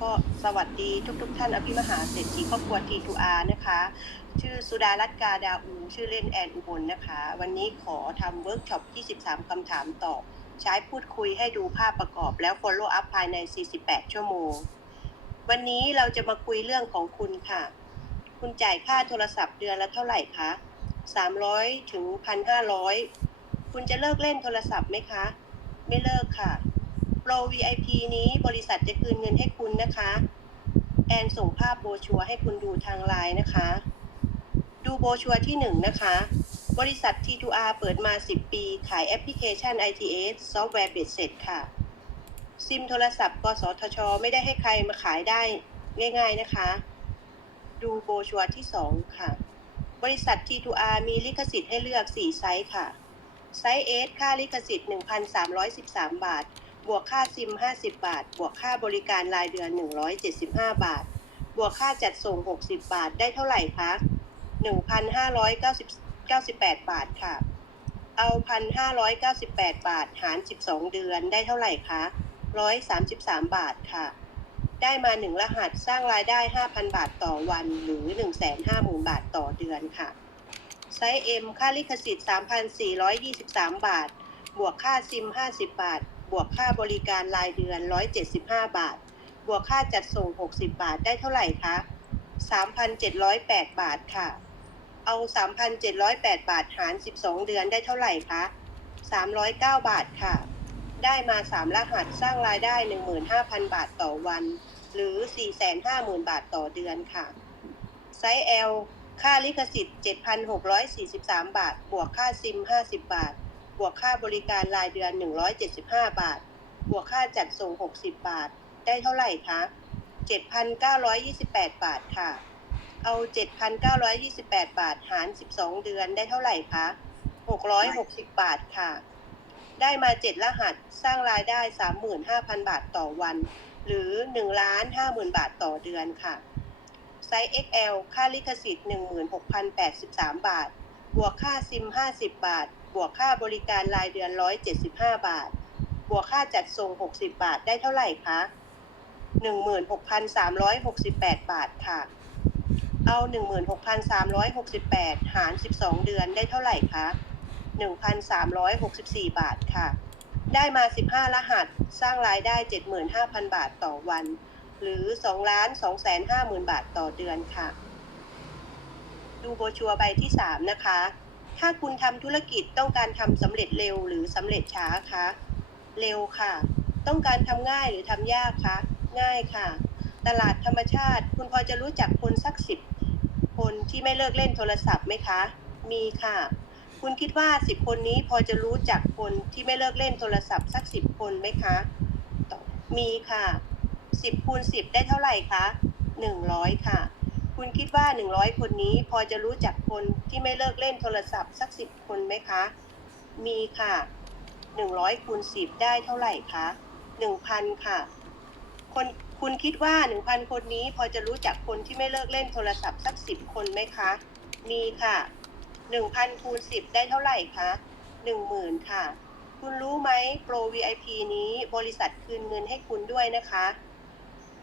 ก็สวัสดีทุกๆทท่านอภิมหาเศรษฐีครอบครัว T2R นะคะ ชื่อสุดารัตน์กาดาอู ชื่อเล่นแอนอุบลนะคะ วันนี้ขอทำเวิร์กช็อป 23 คำถามตอบ ใช้พูดคุยให้ดูภาพประกอบแล้ว follow up ภายใน 48 ชั่วโมง วันนี้เราจะมาคุยเรื่องของคุณค่ะ คุณจ่ายค่าโทรศัพท์เดือนละเท่าไหร่คะ 300 ถึง 1,500 คุณจะเลิกเล่นโทรศัพท์ไหมคะ ไม่เลิกค่ะ โปร VIP นี้บริษัทจะคืนเงินให้คุณนะคะ แอนส่งภาพโบชัวให้คุณดูทางไลน์นะคะ ดูโบชัวที่1นะคะ บริษัท T2R เปิดมา 10 ปี ขายแอปพลิเคชัน ITS ซอฟต์แวร์เบ็ดเสร็จค่ะ ซิมโทรศัพท์กสทช ไม่ได้ให้ใครมาขายได้ง่ายๆนะคะ ดูโบชัวที่ 2 ค่ะ บริษัท T2R มีลิขสิทธิ์ให้เลือก 4 ไซส์ค่ะ ไซส์ S ค่าลิขสิทธิ์ 1,313 บาท บวกค่าซิม 50 บาท บวกค่าบริการรายเดือน 175 บาท บวกค่าจัดส่ง 60 บาท ได้เท่าไหร่คะ 1,598 บาทค่ะ เอา 1,598 บาท หาร 12 เดือน ได้เท่าไหร่คะ 133 บาทค่ะ ได้มา 1 รหัส สร้างรายได้ 5,000 บาทต่อวัน หรือ 150,000 บาทต่อเดือนค่ะ ไซส์ M ค่าลิขสิทธิ์ 3,423 บาท บวกค่าซิม 50 บาท บวกค่าบริการรายเดือน 175 บาท บวกค่าจัดส่ง 60 บาทได้เท่าไหร่คะ 3,708 บาทค่ะ เอา 3,708 บาทหาร 12 เดือนได้เท่าไหร่คะ 309 บาทค่ะ ได้มา 3 รหัสสร้างรายได้ 15,000 บาทต่อวัน หรือ 450,000 บาทต่อเดือนค่ะ ไซส์ L ค่าลิขสิทธิ์ 7,643 บาท บวกค่าซิม 50 บาท บวกค่าบริการรายเดือน 175 บาท บวกค่าจัดส่ง 60 บาท ได้เท่าไหร่คะ 7,928 บาทค่ะ เอา 7,928 บาท หาร 12 เดือนได้เท่าไหร่คะ 660 บาทค่ะ ได้มา 7 รหัส สร้างรายได้ 35,000 บาทต่อวัน หรือ1,50,000 บาทต่อเดือนค่ะ ไซส์ XL ค่าลิขสิทธิ์ 16,083 บาท บวกค่าซิม 50 บาท บวกค่าบริการรายเดือน 175 บาท บวกค่าจัดส่ง 60 บาทได้เท่าไหร่คะ 16,368 บาทค่ะ เอา 16,368 หาร 12 เดือนได้เท่าไหร่คะ 1,364 บาทค่ะ ได้มา 15 รหัส สร้างรายได้ 75,000 บาทต่อวัน หรือ2ล้าน250,000 บาทต่อเดือนค่ะ ดูโบชัวใบที่ 3 นะคะ ถ้าคุณทำธุรกิจต้องการทำสำเร็จเร็วหรือสำเร็จช้าคะ เร็วค่ะ ต้องการทำง่ายหรือทำยากคะ ง่ายค่ะ ตลาดธรรมชาติ คุณพอจะรู้จักคนสักสิบคนที่ไม่เลิกเล่นโทรศัพท์ไหมคะ มีค่ะ คุณคิดว่าสิบคนนี้พอจะรู้จักคนที่ไม่เลิกเล่นโทรศัพท์สักสิบคนไหมคะ มีค่ะสิบคูณสิบได้เท่าไหร่คะหนึ่งร้อยค่ะ คุณคิดว่าหนึ่งร้อยคนนี้พอจะรู้จักคนที่ไม่เลิกเล่นโทรศัพท์สักสิบคนไหมคะ มีค่ะหนึ่งร้อยคูณสิบได้เท่าไหร่คะหนึ่งพันค่ะ คนคุณคิดว่าหนึ่งพันคนนี้พอจะรู้จักคนที่ไม่เลิกเล่นโทรศัพท์สักสิบคนไหมคะ มีค่ะหนึ่งพันคูณสิบได้เท่าไหร่คะหนึ่งหมื่นค่ะ คุณรู้ไหมโปร VIP นี้บริษัทคืนเงินให้คุณด้วยนะคะ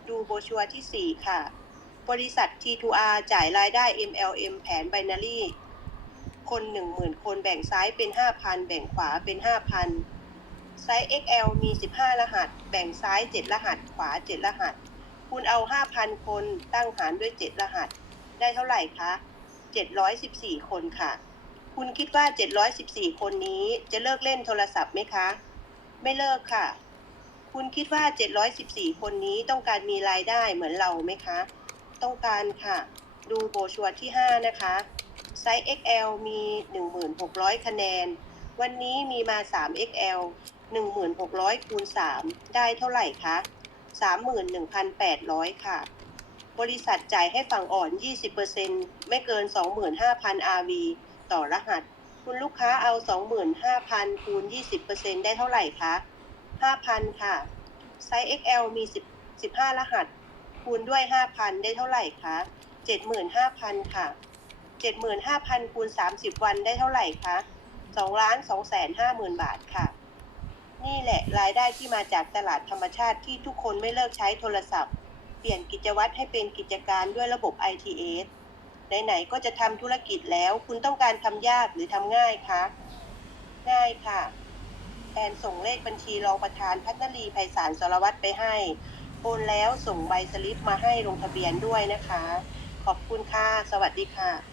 ดูโบชัวร์ที่ 4 ค่ะ บริษัท T2R จ่ายรายได้ MLM แผน binary คน 10,000 คนแบ่งซ้ายเป็น 5,000 แบ่งขวาเป็น 5,000 ไซส์ XL มี 15 รหัส แบ่งซ้าย 7 รหัส ขวา 7 รหัส คุณเอา 5,000 คนตั้งหารด้วย 7 รหัส ได้เท่าไหร่คะ 714 คนค่ะ คุณคิดว่า 714 คนนี้จะเลิกเล่นโทรศัพท์ไหมคะ ไม่เลิกค่ะ คุณคิดว่า 714 คนนี้ต้องการมีรายได้เหมือนเราไหมคะ ต้องการค่ะ ดูโบชัวร์ที่ 5 นะคะ ไซส์ XL มี 1,600 คะแนน วันนี้มีมา 3XL 1,600คูณ3ได้เท่าไหร่คะ 31,800 ค่ะ บริษัทจ่ายให้ฝั่งอ่อน 20%ไม่เกิน 25,000 RV ต่อรหัส คุณลูกค้าเอา 25,000คูณ20%ได้เท่าไหร่คะ 5,000 ค่ะ ไซส์ XL มี 10 15 รหัส คูณด้วย 5,000 ได้เท่าไหร่คะ75,000 ค่ะ 75,000คูณ30 วันได้เท่าไหร่คะ2ล้าน2แสน50,000 บาทค่ะ นี่แหละรายได้ที่มาจากตลาดธรรมชาติที่ทุกคนไม่เลิกใช้โทรศัพท์ เปลี่ยนกิจวัตรให้เป็นกิจการด้วยระบบ ITS ไหนๆก็จะทำธุรกิจแล้ว คุณต้องการทำยากหรือทำง่ายคะ ง่ายค่ะแอนส่งเลขบัญชีรองประธานพัฒนรีไพศาลสารวัตรไปให้ โอนแล้วส่งใบสลิปมาให้ลงทะเบียนด้วยนะคะ ขอบคุณค่ะ สวัสดีค่ะ